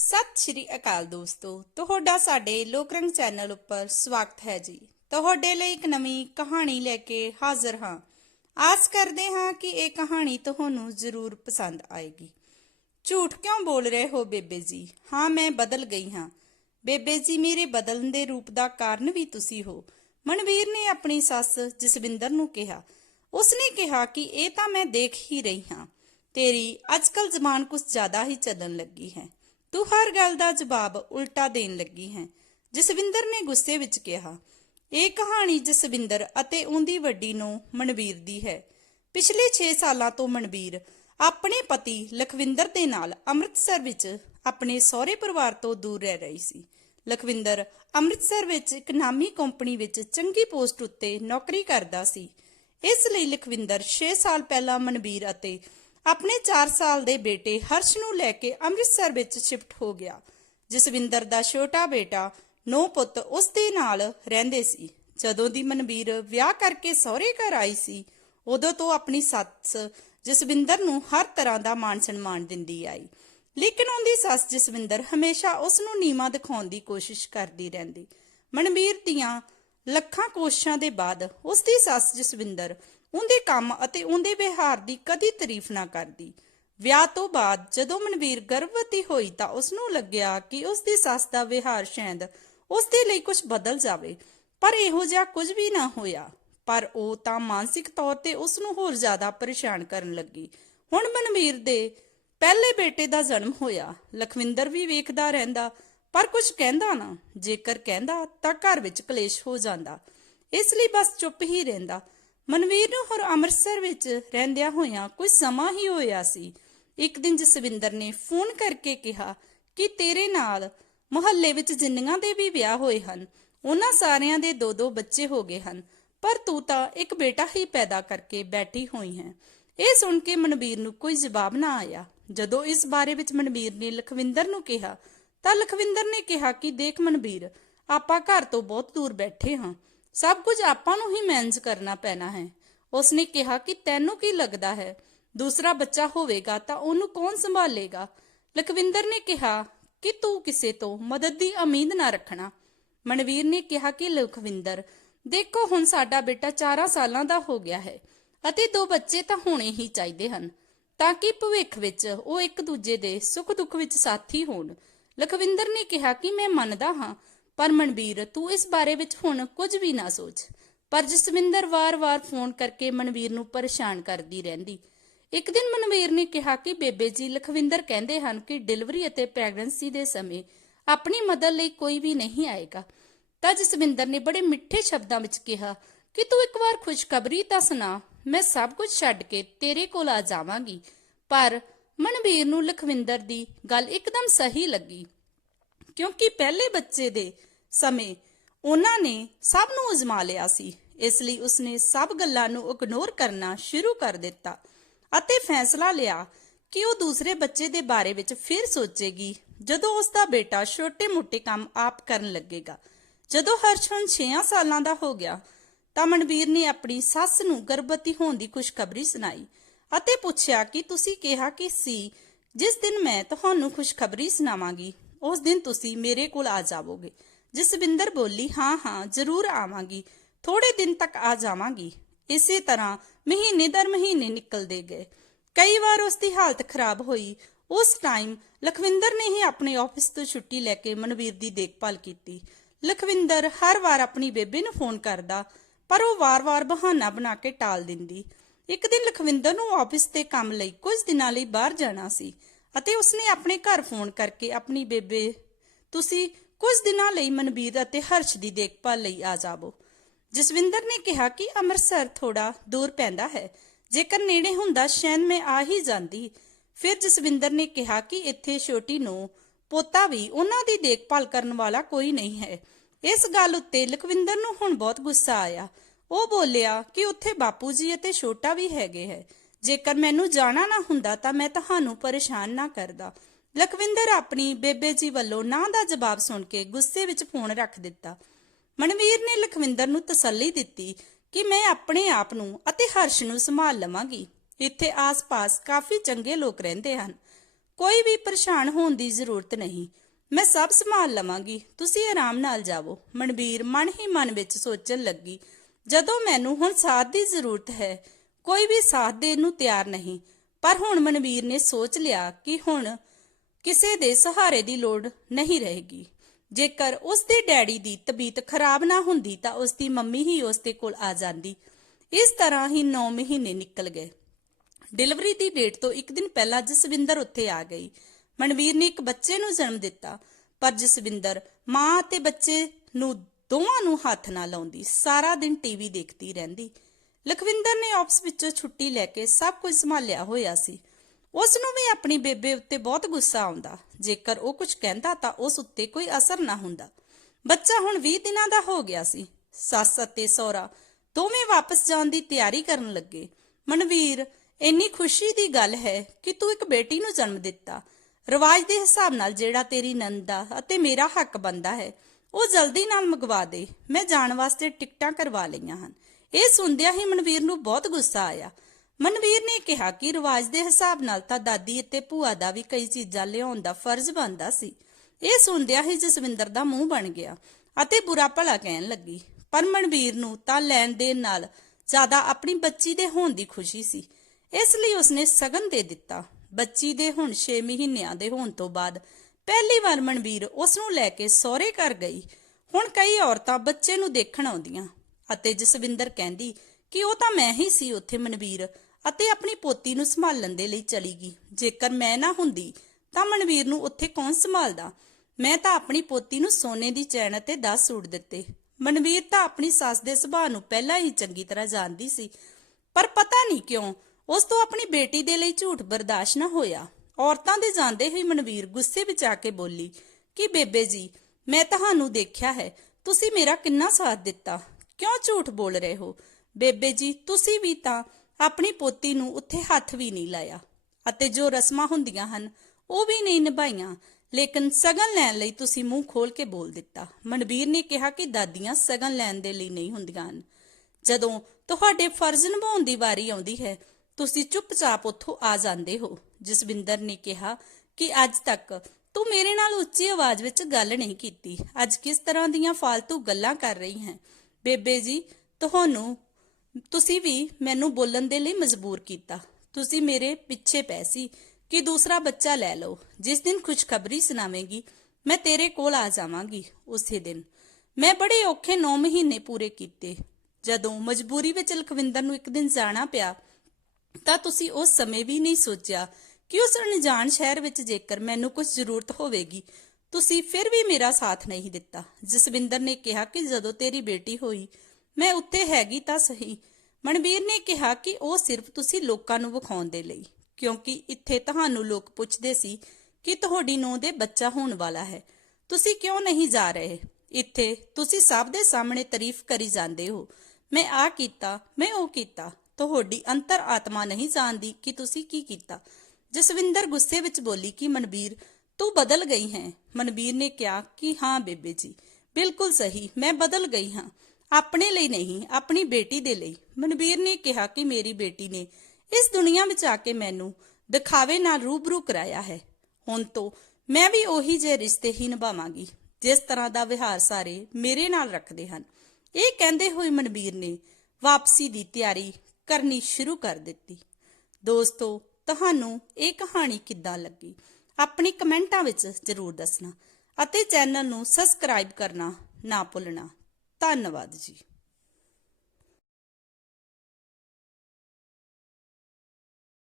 ਸਤਿ ਸ਼੍ਰੀ ਅਕਾਲ ਦੋਸਤੋ, ਤੁਹਾਡਾ ਸਾਡੇ ਲੋਕ ਰੰਗ ਚੈਨਲ ਉੱਪਰ ਸਵਾਗਤ ਹੈ ਜੀ। ਤੁਹਾਡੇ ਲਈ ਇੱਕ ਨਵੀਂ ਕਹਾਣੀ ਲੈ ਕੇ ਹਾਜ਼ਰ ਹਾਂ। ਆਸ ਕਰਦੇ ਹਾਂ ਕਿ ਇਹ ਕਹਾਣੀ ਤੁਹਾਨੂੰ ਜ਼ਰੂਰ ਪਸੰਦ ਆਏਗੀ। ਝੂਠ ਕਿਉਂ ਬੋਲ ਰਹੇ ਹੋ ਬੇਬੇ ਜੀ? ਹਾਂ, ਮੈਂ ਬਦਲ ਗਈ ਹਾਂ। ਬੇਬੇ ਜੀ, ਮੇਰੇ ਬਦਲਣ ਦੇ ਰੂਪ ਦਾ ਕਾਰਨ ਵੀ ਤੁਸੀਂ ਹੋ। ਮਨਵੀਰ ਨੇ ਆਪਣੀ ਸੱਸ ਜਸਵਿੰਦਰ ਨੂੰ ਕਿਹਾ। ਉਸਨੇ ਕਿਹਾ ਕਿ ਇਹ ਤਾਂ ਮੈਂ ਦੇਖ ਹੀ ਰਹੀ ਹਾਂ। ਤੇਰੀ ਅੱਜਕੱਲ ਜ਼ਬਾਨ ਕੁਝ ਜ਼ਿਆਦਾ ਹੀ ਚੱਲਣ ਲੱਗੀ ਹੈ। ਤੂੰ ਹਰ ਗੱਲ ਦਾ ਜਵਾਬ ਉਲਟਾ ਦੇਣ ਲੱਗੀ ਹੈ। ਜਸਵਿੰਦਰ ਨੇ ਗੁੱਸੇ ਵਿੱਚ ਕਿਹਾ, ਇਹ ਕਹਾਣੀ ਜਸਵਿੰਦਰ ਅਤੇ ਉਹਦੀ ਵੱਡੀ ਨੂੰ ਮਨਵੀਰ ਦੀ ਹੈ। ਪਿਛਲੇ 6 ਸਾਲਾਂ ਤੋਂ ਮਨਵੀਰ ਆਪਣੇ ਪਤੀ ਲਖਵਿੰਦਰ ਦੇ ਨਾਲ ਅੰਮ੍ਰਿਤਸਰ ਵਿੱਚ ਆਪਣੇ ਸਹੁਰੇ ਪਰਿਵਾਰ ਤੋਂ ਦੂਰ ਰਹਿ ਰਹੀ ਸੀ। ਲਖਵਿੰਦਰ ਅੰਮ੍ਰਿਤਸਰ ਵਿੱਚ ਇੱਕ ਨਾਮੀ ਕੰਪਨੀ ਵਿੱਚ ਚੰਗੀ ਪੋਸਟ ਉੱਤੇ ਨੌਕਰੀ ਕਰਦਾ ਸੀ। ਇਸ ਲਈ ਲਖਵਿੰਦਰ 6 ਸਾਲ ਪਹਿਲਾਂ ਮਨਵੀਰ ਅਤੇ ਆਪਣੇ 4 ਸਾਲ ਦੇ ਬੇਟੇ ਹਰਸ਼ ਨੂੰ ਲੈ ਕੇ ਅੰਮ੍ਰਿਤਸਰ ਵਿੱਚ ਸ਼ਿਫਟ ਹੋ ਗਿਆ ਜਸਵਿੰਦਰ ਦਾ ਛੋਟਾ ਬੇਟਾ ਨੌ ਪੁੱਤ ਉਸ ਦੇ ਨਾਲ ਰਹਿੰਦੇ ਸੀ। ਜਦੋਂ ਦੀ ਮਨਵੀਰ ਵਿਆਹ ਕਰਕੇ ਸਹੁਰੇ ਘਰ ਆਈ ਸੀ, ਉਦੋਂ ਤੋਂ ਆਪਣੀ ਸੱਸ ਜਸਵਿੰਦਰ ਨੂੰ ਹਰ ਤਰ੍ਹਾਂ ਦਾ ਮਾਣ ਸਨਮਾਨ ਦਿੰਦੀ ਆਈ। ਲੇਕਿਨ ਉਹਦੀ ਸੱਸ ਜਸਵਿੰਦਰ ਹਮੇਸ਼ਾ ਉਸ ਨੂੰ ਨੀਵਾ ਦਿਖਾਉਣ ਦੀ ਕੋਸ਼ਿਸ਼ ਕਰਦੀ ਰਹਿੰਦੀ। ਮਨਵੀਰ ਦੀਆਂ ਲੱਖਾਂ ਕੋਸ਼ਿਸ਼ਾਂ ਦੇ ਬਾਅਦ ਉਸ ਦੀ ਸੱਸ ਜਸਵਿੰਦਰ ਉਹਦੇ ਕੰਮ ਅਤੇ ਉਹਦੇ ਵਿਹਾਰ ਦੀ ਕਦੀ ਤਾਰੀਫ ਨਾ ਕਰਦੀ। ਵਿਆਹ ਤੋਂ ਬਾਅਦ ਜਦੋਂ ਮਨਵੀਰ ਗਰਭਵਤੀ ਹੋਈ ਤਾਂ ਉਸ ਨੂੰ ਲੱਗਿਆ ਕਿ ਉਸ ਦੀ ਸੱਸ ਦਾ ਵਿਹਾਰ ਸ਼ਾਇਦ ਉਸ ਦੇ ਲਈ ਕੁਝ ਬਦਲ ਜਾਵੇ, ਪਰ ਇਹੋ ਜਿਹਾ ਕੁਝ ਵੀ ਨਾ ਹੋਇਆ। ਪਰ ਉਹ ਤਾਂ ਮਾਨਸਿਕ ਤੌਰ ਤੇ ਉਸ ਨੂੰ ਹੋਰ ਜ਼ਿਆਦਾ ਪਰੇਸ਼ਾਨ ਕਰਨ ਲੱਗੀ। ਹੁਣ ਮਨਵੀਰ ਦੇ ਪਹਿਲੇ ਬੇਟੇ ਦਾ ਜਨਮ ਹੋਇਆ। ਲਖਵਿੰਦਰ ਵੀ ਵੇਖਦਾ ਰਹਿੰਦਾ, ਪਰ ਕੁਝ ਕਹਿੰਦਾ ਨਾ। ਜੇਕਰ ਕਹਿੰਦਾ ਤਾਂ ਘਰ ਵਿੱਚ ਕਲੇਸ਼ ਹੋ ਜਾਂਦਾ। ਇਸ ਲਈ ਬਸ ਚੁੱਪ ਹੀ ਰਹਿੰਦਾ। ਮਨਵੀਰ ਨੂੰ ਹੋਰ ਅੰਮ੍ਰਿਤਸਰ ਵਿੱਚ ਰਹਿੰਦਿਆਂ ਹੋਇਆਂ ਕੁਝ ਸਮਾਂ ਹੀ ਹੋਇਆ ਸੀ। ਇੱਕ ਦਿਨ ਜਸਵਿੰਦਰ ਨੇ ਫੋਨ ਕਰਕੇ ਕਿਹਾ ਕਿ ਤੇਰੇ ਨਾਲ ਮੁਹੱਲੇ ਵਿੱਚ ਜਿੰਨੀਆਂ ਦੇ ਵੀ ਵਿਆਹ ਹੋਏ ਹਨ, ਉਹਨਾਂ ਸਾਰਿਆਂ ਦੇ ਦੋ ਦੋ ਬੱਚੇ ਹੋ ਗਏ ਹਨ, ਪਰ ਤੂੰ ਤਾਂ ਇੱਕ ਬੇਟਾ ਹੀ ਪੈਦਾ ਕਰਕੇ ਬੈਠੀ ਹੋਈ ਹੈ। ਇਹ ਸੁਣ ਕੇ ਮਨਵੀਰ ਨੂੰ ਕੋਈ ਜਵਾਬ ਨਾ ਆਇਆ। ਜਦੋਂ ਇਸ ਬਾਰੇ ਵਿੱਚ ਮਨਵੀਰ ਨੇ ਲਖਵਿੰਦਰ ਨੂੰ ਕਿਹਾ, ਤਾਂ ਲਖਵਿੰਦਰ ਨੇ ਕਿਹਾ ਕਿ ਦੇਖ ਮਨਵੀਰ, ਆਪਾਂ ਘਰ ਤੋਂ ਬਹੁਤ ਦੂਰ ਬੈਠੇ ਹਾਂ। ਸਭ ਕੁਝ ਆਪਾਂ ਨੂੰ ਹੀ ਮੈਨੇਜ ਕਰਨਾ ਪੈਣਾ ਹੈ। ਉਸਨੇ ਕਿਹਾ ਕਿ ਤੈਨੂੰ ਕੀ ਲੱਗਦਾ ਹੈ? ਦੂਸਰਾ ਬੱਚਾ ਹੋਵੇਗਾ ਤਾਂ ਉਹਨੂੰ ਕੌਣ ਸੰਭਾਲੇਗਾ? ਲਖਵਿੰਦਰ ਨੇ ਕਿਹਾ ਕਿ ਤੂੰ ਕਿਸੇ ਤੋਂ ਮਦਦ ਦੀ ਉਮੀਦ ਨਾ ਰੱਖਣਾ। ਮਨਵੀਰ ਨੇ ਕਿਹਾ ਕਿ ਲਖਵਿੰਦਰ, ਦੇਖੋ ਹੁਣ ਸਾਡਾ ਬੇਟਾ 4 ਸਾਲਾਂ ਦਾ ਹੋ ਗਿਆ ਹੈ ਅਤੇ ਦੋ ਬੱਚੇ ਤਾਂ ਹੋਣੇ ਹੀ ਚਾਹੀਦੇ ਹਨ, ਤਾਂ ਕਿ ਭਵਿੱਖ ਵਿੱਚ ਉਹ ਇੱਕ ਦੂਜੇ ਦੇ ਸੁੱਖ ਦੁੱਖ ਵਿੱਚ ਸਾਥੀ ਹੋਣ। ਲਖਵਿੰਦਰ ਨੇ ਕਿਹਾ ਕਿ ਮੈਂ ਮੰਨਦਾ ਹਾਂ ਪਰ ਮਨਵੀਰ, ਤੂੰ ਇਸ ਬਾਰੇ ਵਿੱਚ ਹੁਣ ਕੁਝ ਵੀ ਨਾ ਸੋਚ। ਪਰ ਜਸਵਿੰਦਰ ਵਾਰ-ਵਾਰ ਫੋਨ ਕਰਕੇ ਮਨਵੀਰ ਨੂੰ ਪਰੇਸ਼ਾਨ ਕਰਦੀ ਰਹਿੰਦੀ। ਇੱਕ ਦਿਨ ਮਨਵੀਰ ਨੇ ਕਿਹਾ ਕਿ ਬੇਬੇ ਜੀ, ਲਖਵਿੰਦਰ ਕਹਿੰਦੇ ਹਨ ਕਿ ਡਿਲੀਵਰੀ ਅਤੇ ਪ੍ਰੈਗਨੈਂਸੀ ਦੇ ਸਮੇਂ ਆਪਣੀ ਮਦਦ ਲਈ ਕੋਈ ਵੀ ਨਹੀਂ ਆਏਗਾ। ਤਾਂ ਜਸਵਿੰਦਰ ਨੇ ਬੜੇ ਮਿੱਠੇ ਸ਼ਬਦਾਂ ਵਿੱਚ ਕਿਹਾ, ਕਿ ਤੂੰ ਇੱਕ ਵਾਰ ਖੁਸ਼ਖਬਰੀ ਤਾਂ ਸੁਣਾ, ਮੈਂ ਸਭ ਕੁਝ ਛੱਡ ਕੇ ਤੇਰੇ ਕੋਲ ਆ ਜਾਵਾਂਗੀ। ਪਰ ਮਨਵੀਰ ਨੂੰ ਲਖਵਿੰਦਰ ਦੀ ਗੱਲ ਇੱਕਦਮ ਸਹੀ ਲੱਗੀ, ਕਿਉਂਕਿ ਪਹਿਲੇ ਬੱਚੇ ਦੇ ਸਮੇਂ ਉਹਨਾਂ ਨੇ ਸਭ ਨੂੰ ਅਜ਼ਮਾ ਲਿਆ ਸੀ। ਇਸ ਲਈ ਉਸਨੇ ਸਭ ਗੱਲਾਂ ਨੂੰ ਇਗਨੋਰ ਕਰਨਾ ਸ਼ੁਰੂ ਕਰ ਦਿੱਤਾ ਅਤੇ ਫੈਸਲਾ ਲਿਆ ਕਿ ਉਹ ਦੂਸਰੇ ਬੱਚੇ ਦੇ ਬਾਰੇ ਵਿੱਚ ਫਿਰ ਸੋਚੇਗੀ, ਜਦੋਂ ਉਸ ਦਾ ਬੇਟਾ ਛੋਟੇ-ਮੋਟੇ ਕੰਮ ਆਪ ਕਰਨ ਲੱਗੇਗਾ। ਜਦੋਂ ਹਰਸ਼ਨ 6 ਸਾਲਾਂ ਦਾ ਹੋ ਗਿਆ, ਤਾਂ ਮਨਵੀਰ ਨੇ ਆਪਣੀ ਸੱਸ ਨੂੰ ਗਰਭਵਤੀ ਹੋਣ ਦੀ ਖੁਸ਼ਖਬਰੀ ਸੁਣਾਈ ਅਤੇ ਪੁੱਛਿਆ ਕਿ ਤੁਸੀਂ ਕਿਹਾ ਕਿ ਸੀ, ਜਿਸ ਦਿਨ ਮੈਂ ਤੁਹਾਨੂੰ ਖੁਸ਼ਖਬਰੀ ਸੁਣਾਵਾਂਗੀ, ਉਸ ਦਿਨ ਤੁਸੀਂ ਮੇਰੇ ਕੋਲ ਆ ਜਾਵੋਗੇ। ਜਸਵਿੰਦਰ ਬੋਲੀ, ਹਾਂ ਹਾਂ, ਜ਼ਰੂਰ ਆਵਾਂਗੀ। ਥੋੜੇ ਦਿਨ ਤੱਕ ਆ ਜਾਵਾਂਗੀ। ਇਸੇ ਤਰ੍ਹਾਂ ਮਹੀਨੇ ਦਰ ਮਹੀਨੇ ਨਿਕਲਦੇ ਗਏ। ਕਈ ਵਾਰ ਉਸ ਦੀ ਹਾਲਤ ਖਰਾਬ ਹੋਈ। ਉਸ ਟਾਈਮ ਲਖਵਿੰਦਰ ਨੇ ਹੀ ਆਪਣੇ ਆਫਿਸ ਤੋਂ ਛੁੱਟੀ ਲੈ ਕੇ ਮਨਵੀਰ ਦੀ ਦੇਖਭਾਲ ਕੀਤੀ। ਲਖਵਿੰਦਰ ਹਰ ਵਾਰ ਆਪਣੀ ਬੇਬੇ ਨੂੰ ਫੋਨ ਕਰਦਾ, ਪਰ ਉਹ ਵਾਰ-ਵਾਰ ਬਹਾਨਾ ਬਣਾ ਕੇ ਟਾਲ ਦਿੰਦੀ। ਇੱਕ ਦਿਨ ਲਖਵਿੰਦਰ ਨੂੰ ਆਫਿਸ ਤੇ ਕੰਮ ਲਈ ਕੁਝ ਦਿਨਾਂ ਲਈ ਬਾਹਰ ਜਾਣਾ ਸੀ ਅਤੇ ਉਸਨੇ ਆਪਣੇ ਘਰ ਫੋਨ ਕਰਕੇ ਆਪਣੀ ਬੇਬੇ, ਤੁਸੀਂ ਕੁਝ ਦਿਨਾਂ ਲਈ ਮਨਬੀਰ ਅਤੇ ਹਰਸ਼ ਦੀ ਦੇਖਭਾਲ ਲਈ ਆ ਜਾਵੋ। ਜਸਵਿੰਦਰ ਨੇ ਕਿਹਾ ਕਿ ਅੰਮ੍ਰਿਤਸਰ ਥੋੜਾ ਦੂਰ ਪੈਂਦਾ ਹੈ। ਜੇਕਰ ਨੇੜੇ ਹੁੰਦਾ ਸ਼ੈਨ ਮੈਂ ਆ ਹੀ ਜਾਂਦੀ। ਫਿਰ ਜਸਵਿੰਦਰ ਨੇ ਕਿਹਾ ਕਿ ਇੱਥੇ ਛੋਟੀ ਨੂੰ ਪੋਤਾ ਵੀ ਉਹਨਾਂ ਦੀ ਦੇਖਭਾਲ ਕਰਨ ਵਾਲਾ ਕੋਈ ਨਹੀਂ ਹੈ। ਇਸ ਗੱਲ ਉੱਤੇ ਲਖਵਿੰਦਰ ਨੂੰ ਹੁਣ ਬਹੁਤ ਗੁੱਸਾ ਆਇਆ। ਉਹ ਬੋਲਿਆ ਕਿ ਉੱਥੇ ਬਾਪੂ ਜੀ ਅਤੇ ਛੋਟਾ ਵੀ ਹੈਗੇ ਹੈ। ਜੇਕਰ ਮੈਨੂੰ ਜਾਣਾ ਨਾ ਹੁੰਦਾ ਤਾਂ ਮੈਂ ਤੁਹਾਨੂੰ ਪਰੇਸ਼ਾਨ ਨਾ ਕਰਦਾ। ਲਖਵਿੰਦਰ ਆਪਣੀ ਬੇਬੇ ਜੀ ਵੱਲੋਂ ਨਾ ਦਾ ਜਵਾਬ ਸੁਣ ਕੇ ਗੁੱਸੇ ਵਿੱਚ ਫੋਨ ਰੱਖ ਦਿੱਤਾ। ਮਨਵੀਰ ਨੇ ਲਖਵਿੰਦਰ ਨੂੰ ਤਸੱਲੀ ਦਿੱਤੀ ਕਿ ਮੈਂ ਆਪਣੇ ਆਪ ਨੂੰ ਅਤੇ ਹਰਸ਼ ਨੂੰ ਸੰਭਾਲ ਲਵਾਂਗੀ। ਇੱਥੇ ਆਸ-ਪਾਸ ਕਾਫੀ ਚੰਗੇ ਲੋਕ ਰਹਿੰਦੇ ਹਨ। ਕੋਈ ਵੀ ਪਰੇਸ਼ਾਨ ਹੋਣ ਦੀ ਜ਼ਰੂਰਤ ਨਹੀਂ। ਮੈਂ ਸਭ ਸੰਭਾਲ ਲਵਾਂਗੀ। ਤੁਸੀਂ ਆਰਾਮ ਨਾਲ ਜਾਵੋ। ਮਨਵੀਰ ਮਨ ਹੀ ਮਨ ਵਿੱਚ ਸੋਚਣ ਲੱਗੀ, ਜਦੋਂ ਮੈਨੂੰ ਹੁਣ ਸਾਥ ਦੀ ਜ਼ਰੂਰਤ ਹੈ, ਕੋਈ ਵੀ ਸਾਥ ਦੇਣ ਨੂੰ ਤਿਆਰ ਨਹੀਂ। ਪਰ ਹੁਣ ਮਨਵੀਰ ਨੇ ਸੋਚ ਲਿਆ ਕਿ ਹੁਣ ਕਿਸੇ ਦੇ ਸਹਾਰੇ ਦੀ ਲੋੜ ਨਹੀਂ ਰਹੇਗੀ। ਜੇਕਰ ਉਸ ਦੇ ਡੈਡੀ ਦੀ ਤਬੀਅਤ ਖਰਾਬ ਨਾ ਹੁੰਦੀ ਤਾਂ ਉਸ ਦੀ ਮੰਮੀ ਹੀ ਉਸ ਦੇ ਕੋਲ ਆ ਜਾਂਦੀ। ਇਸ ਤਰ੍ਹਾਂ ਹੀ 9 ਮਹੀਨੇ ਨਿਕਲ ਗਏ। ਡਿਲੀਵਰੀ ਦੀ ਡੇਟ ਤੋਂ ਇੱਕ ਦਿਨ ਪਹਿਲਾਂ ਜਸਵਿੰਦਰ ਉੱਥੇ ਆ ਗਈ। ਮਨਵੀਰ ਨੇ ਇੱਕ ਬੱਚੇ ਨੂੰ ਜਨਮ ਦਿੱਤਾ, ਪਰ ਜਸਵਿੰਦਰ ਮਾਂ ਅਤੇ ਬੱਚੇ ਨੂੰ ਦੋਵਾਂ ਨੂੰ ਹੱਥ ਨਾ ਲਾਉਂਦੀ, ਸਾਰਾ ਦਿਨ ਟੀਵੀ ਦੇਖਦੀ ਰਹਿੰਦੀ। ਲਖਵਿੰਦਰ ਨੇ ਆਫਿਸ ਵਿੱਚੋਂ ਛੁੱਟੀ ਲੈ ਕੇ ਸਭ ਕੁਝ ਸੰਭਾਲਿਆ ਹੋਇਆ ਸੀ। ਉਸ ਨੂੰ ਵੀ ਆਪਣੀ ਬੇਬੇ ਉੱਤੇ ਬਹੁਤ ਗੁੱਸਾ ਆਉਂਦਾ। ਜੇਕਰ ਉਹ ਕੁਝ ਕਹਿੰਦਾ ਤਾਂ ਉਸ ਉੱਤੇ ਕੋਈ ਅਸਰ ਨਾ ਹੁੰਦਾ। ਬੱਚਾ ਹੁਣ 20 ਦਿਨਾਂ ਦਾ ਹੋ ਗਿਆ ਸੀ। ਸੱਸ ਅਤੇ ਸਹੁਰਾ ਦੋਵੇਂ ਵਾਪਸ ਜਾਣ ਦੀ ਤਿਆਰੀ ਕਰਨ ਲੱਗੇ। ਮਨਵੀਰ, ਇੰਨੀ ਖੁਸ਼ੀ ਦੀ ਗੱਲ ਹੈ ਕਿ ਤੂੰ ਇੱਕ ਬੇਟੀ ਨੂੰ ਜਨਮ ਦਿੱਤਾ। ਰਿਵਾਜ ਦੇ ਹਿਸਾਬ ਨਾਲ ਜਿਹੜਾ ਤੇਰੀ ਨੰਦਾ ਅਤੇ ਮੇਰਾ ਹੱਕ ਬੰਦਾ ਹੈ, ਉਹ ਜਲਦੀ ਨਾਲ ਮੰਗਵਾ ਦੇ। ਮੈਂ ਜਾਣ ਵਾਸਤੇ ਟਿਕਟਾਂ ਕਰਵਾ ਲਈਆਂ ਹਨ। ਇਹ ਸੁਣਦਿਆਂ ਹੀ ਮਨਵੀਰ ਨੂੰ ਬਹੁਤ ਗੁੱਸਾ ਆਇਆ। ਮਨਵੀਰ ਨੇ ਕਿਹਾ ਕਿ ਰਿਵਾਜ ਦੇ ਹਿਸਾਬ ਨਾਲ ਤਾਂ ਦਾਦੀ ਅਤੇ ਭੂਆ ਦਾ ਵੀ ਕਈ ਚੀਜ਼ਾਂ ਲਿਆਉਣ ਦਾ ਫਰਜ਼ ਬਣਦਾ ਸੀ। ਇਹ ਸੁਣਦਿਆਂ ਹੀ ਜਸਵਿੰਦਰ ਦਾ ਮੂੰਹ ਬਣ ਗਿਆ ਅਤੇ ਬੁਰਾ ਭਲਾ ਕਹਿਣ ਲੱਗੀ। ਪਰ ਮਨਵੀਰ ਨੂੰ ਤਾਂ ਲੈਣ ਦੇਣ ਨਾਲ ਜ਼ਿਆਦਾ ਆਪਣੀ ਬੱਚੀ ਦੇ ਹੋਣ ਦੀ ਖੁਸ਼ੀ ਸੀ। ਇਸ ਲਈ ਉਸਨੇ ਸਗਨ ਦੇ ਦਿੱਤਾ। ਬੱਚੀ ਦੇ ਹੁਣ 6 ਮਹੀਨਿਆਂ ਦੇ ਹੋਣ ਤੋਂ ਬਾਅਦ ਪਹਿਲੀ ਵਾਰ ਮਨਵੀਰ ਉਸ ਨੂੰ ਲੈ ਕੇ ਸਹੁਰੇ ਘਰ ਗਈ। ਹੁਣ ਕਈ ਔਰਤਾਂ ਬੱਚੇ ਨੂੰ ਦੇਖਣ ਆਉਂਦੀਆਂ ਅਤੇ ਜਸਵਿੰਦਰ ਕਹਿੰਦੀ ਕਿ ਉਹ ਤਾਂ ਮੈਂ ਹੀ ਸੀ ਉੱਥੇ ਮਨਵੀਰ। ਅਤੇ ਆਪਣੀ ਪੋਤੀ ਨੂੰ ਸੰਭਾਲਣ ਦੇ ਲਈ ਚਲੀ ਗਈ। ਜੇਕਰ ਮੈਂ ਨਾ ਹੁੰਦੀ, ਤਾਂ ਮਨਵੀਰ ਨੂੰ ਉੱਥੇ ਕੌਣ ਸੰਭਾਲਦਾ? ਮੈਂ ਤਾਂ ਆਪਣੀ ਪੋਤੀ ਨੂੰ ਸੋਨੇ ਦੀ ਚੈਨ ਅਤੇ 10 ਸੂਟ ਦਿੱਤੇ। ਮਨਵੀਰ ਤਾਂ ਆਪਣੀ ਸੱਸ ਦੇ ਸੁਭਾਅ ਨੂੰ ਪਹਿਲਾਂ ਹੀ ਚੰਗੀ ਤਰ੍ਹਾਂ ਜਾਣਦੀ ਸੀ। ਪਰ ਪਤਾ ਨਹੀਂ ਕਿਉਂ, ਉਸ ਤੋਂ ਆਪਣੀ ਬੇਟੀ ਦੇ ਲਈ ਝੂਠ ਬਰਦਾਸ਼ਤ ਨਾ ਹੋਇਆ। ਔਰਤਾਂ ਦੇ ਜਾਂਦੇ ਹੀ ਮਨਵੀਰ ਗੁੱਸੇ ਵਿੱਚ ਆ ਕੇ ਬੋਲੀ, ਕਿ ਬੇਬੇ ਜੀ, ਮੈਂ ਤੁਹਾਨੂੰ ਦੇਖਿਆ ਹੈ। ਤੁਸੀਂ ਮੇਰਾ ਕਿੰਨਾ ਸਾਥ ਦਿੱਤਾ। ਕਿਉਂ ਝੂਠ ਬੋਲ ਰਹੇ ਹੋ? ਬੇਬੇ ਜੀ, ਤੁਸੀਂ ਵੀ ਤਾਂ ਆਪਣੀ ਪੋਤੀ ਨੂੰ ਉੱਥੇ ਹੱਥ ਵੀ ਨਹੀਂ ਲਾਇਆ। ਅਤੇ ਜੋ ਰਸਮਾਂ ਹੁੰਦੀਆਂ ਹਨ, ਉਹ ਵੀ ਨਹੀਂ ਨਿਭਾਈਆਂ। ਲੇਕਿਨ ਸਗਨ ਲੈਣ ਲਈ ਤੁਸੀਂ ਮੂੰਹ ਖੋਲ ਕੇ ਬੋਲ ਦਿੱਤਾ। ਮਨਵੀਰ ਨੇ ਕਿਹਾ ਕਿ ਦਾਦੀਆਂ ਸਗਨ ਲੈਣ ਦੇ ਲਈ ਨਹੀਂ ਹੁੰਦੀਆਂ ਹਨ। ਜਦੋਂ ਤੁਹਾਡੇ ਫਰਜ਼ ਨਿਭਾਉਣ ਦੀ ਵਾਰੀ ਆਉਂਦੀ ਹੈ, ਤੁਸੀਂ ਚੁੱਪਚਾਪ ਉੱਥੋਂ ਆ ਜਾਂਦੇ ਹੋ। ਜਸਵਿੰਦਰ ਨੇ ਕਿਹਾ ਕਿ ਅੱਜ ਤੱਕ ਤੂੰ ਮੇਰੇ ਨਾਲ ਉੱਚੀ ਆਵਾਜ਼ ਵਿੱਚ ਗੱਲ ਨਹੀਂ ਕੀਤੀ। ਅੱਜ ਕਿਸ ਤਰ੍ਹਾਂ ਦੀਆਂ ਫालतू ਗੱਲਾਂ ਕਰ ਰਹੀ ਹੈ? ਬੇਬੇ ਜੀ, ਤੁਹਾਨੂੰ ਤੁਸੀਂ ਵੀ ਮੈਨੂੰ ਬੋਲਣ ਦੇ ਲਈ ਮਜਬੂਰ ਕੀਤਾ। ਤੁਸੀਂ ਮੇਰੇ ਪਿੱਛੇ ਪੈ ਸੀ ਕਿ ਦੂਸਰਾ ਬੱਚਾ ਲੈ ਲਓ। ਜਿਸ ਦਿਨ ਖੁਸ਼ਖਬਰੀ ਸੁਣਾਵੇਂਗੀ, ਮੈਂ ਤੇਰੇ ਕੋਲ ਆ ਜਾਵਾਂਗੀ ਉਸੇ ਦਿਨ। ਮੈਂ ਬੜੇ ਔਖੇ 9 ਮਹੀਨੇ ਪੂਰੇ ਕੀਤੇ। ਜਦੋਂ ਮਜਬੂਰੀ ਵਿੱਚ ਲਖਵਿੰਦਰ ਨੂੰ ਇੱਕ ਦਿਨ ਜਾਣਾ ਪਿਆ, ਤਾਂ ਤੁਸੀਂ ਉਸ ਸਮੇਂ ਵੀ ਨਹੀਂ ਸੋਚਿਆ ਕਿ ਉਸ ਅਣਜਾਣ ਸ਼ਹਿਰ ਵਿੱਚ ਜੇਕਰ ਮੈਨੂੰ ਕੁਝ ਜ਼ਰੂਰਤ ਹੋਵੇਗੀ, ਤੁਸੀਂ ਫਿਰ ਵੀ ਮੇਰਾ ਸਾਥ ਨਹੀਂ ਦਿੱਤਾ। ਜਸਵਿੰਦਰ ਨੇ ਕਿਹਾ ਕਿ ਜਦੋਂ ਤੇਰੀ ਬੇਟੀ ਹੋਈ ਮੈਂ ਉੱਥੇ ਹੈਗੀ ਤਾਂ ਸਹੀ। ਮਨਵੀਰ ਨੇ ਕਿਹਾ ਕਿ ਉਹ ਸਿਰਫ ਤੁਸੀਂ ਲੋਕਾਂ ਨੂੰ ਵਿਖਾਉਣ ਦੇ ਲਈ, ਕਿਉਂਕਿ ਇੱਥੇ ਤੁਹਾਨੂੰ ਲੋਕ ਪੁੱਛਦੇ ਸੀ ਕਿ ਤੁਹਾਡੀ ਨੂੰਹ ਦੇ ਬੱਚਾ ਹੋਣ ਵਾਲਾ ਹੈ। ਤੁਸੀਂ ਕਿਉਂ ਨਹੀਂ ਜਾ ਰਹੇ? ਇੱਥੇ ਤੁਸੀਂ ਸਭ ਦੇ ਸਾਹਮਣੇ ਤਾਰੀਫ ਕਰੀ ਜਾਂਦੇ ਹੋ। ਮੈਂ ਆ ਕੀਤਾ, ਮੈਂ ਉਹ ਕੀਤਾ। ਤੁਹਾਡੀ ਅੰਤਰ ਆਤਮਾ ਨਹੀਂ ਜਾਣਦੀ ਕਿ ਤੁਸੀਂ ਕੀ ਕੀਤਾ। ਜਸਵਿੰਦਰ ਗੁੱਸੇ ਵਿੱਚ ਬੋਲੀ ਕਿ ਮਨਵੀਰ, ਤੂੰ ਬਦਲ ਗਈ ਹੈ। ਮਨਵੀਰ ਨੇ ਕਿਹਾ ਕਿ ਹਾਂ ਬੇਬੇ ਜੀ, ਬਿਲਕੁਲ ਸਹੀ, ਮੈਂ ਬਦਲ ਗਈ ਹਾਂ। ਆਪਣੇ ਲਈ ਨਹੀਂ, ਆਪਣੀ ਬੇਟੀ ਦੇ ਲਈ। ਮਨਵੀਰ ਨੇ ਕਿਹਾ ਕਿ ਮੇਰੀ ਬੇਟੀ ਨੇ ਇਸ ਦੁਨੀਆ ਵਿੱਚ ਆ ਕੇ ਮੈਨੂੰ ਦਿਖਾਵੇ ਨਾਲ ਰੂਬਰੂ ਕਰਾਇਆ ਹੈ। ਹੁਣ ਤੋਂ ਮੈਂ ਵੀ ਉਹੀ ਜੇ ਰਿਸ਼ਤੇ ਹੀ ਨਿਭਾਵਾਂਗੀ, ਜਿਸ ਤਰ੍ਹਾਂ ਦਾ ਵਿਹਾਰ ਸਾਰੇ ਮੇਰੇ ਨਾਲ ਰੱਖਦੇ ਹਨ। ਇਹ ਕਹਿੰਦੇ ਹੋਏ ਮਨਵੀਰ ਨੇ ਵਾਪਸੀ ਦੀ ਤਿਆਰੀ ਕਰਨੀ ਸ਼ੁਰੂ ਕਰ ਦਿੱਤੀ। ਦੋਸਤੋ, ਤੁਹਾਨੂੰ ਇਹ ਕਹਾਣੀ ਕਿੱਦਾਂ ਲੱਗੀ? ਆਪਣੀ ਕਮੈਂਟਾਂ ਵਿੱਚ ਜ਼ਰੂਰ ਦੱਸਣਾ ਅਤੇ ਚੈਨਲ ਨੂੰ ਸਬਸਕ੍ਰਾਈਬ ਕਰਨਾ ਨਾ ਭੁੱਲਣਾ। ਧੰਨਵਾਦ ਜੀ।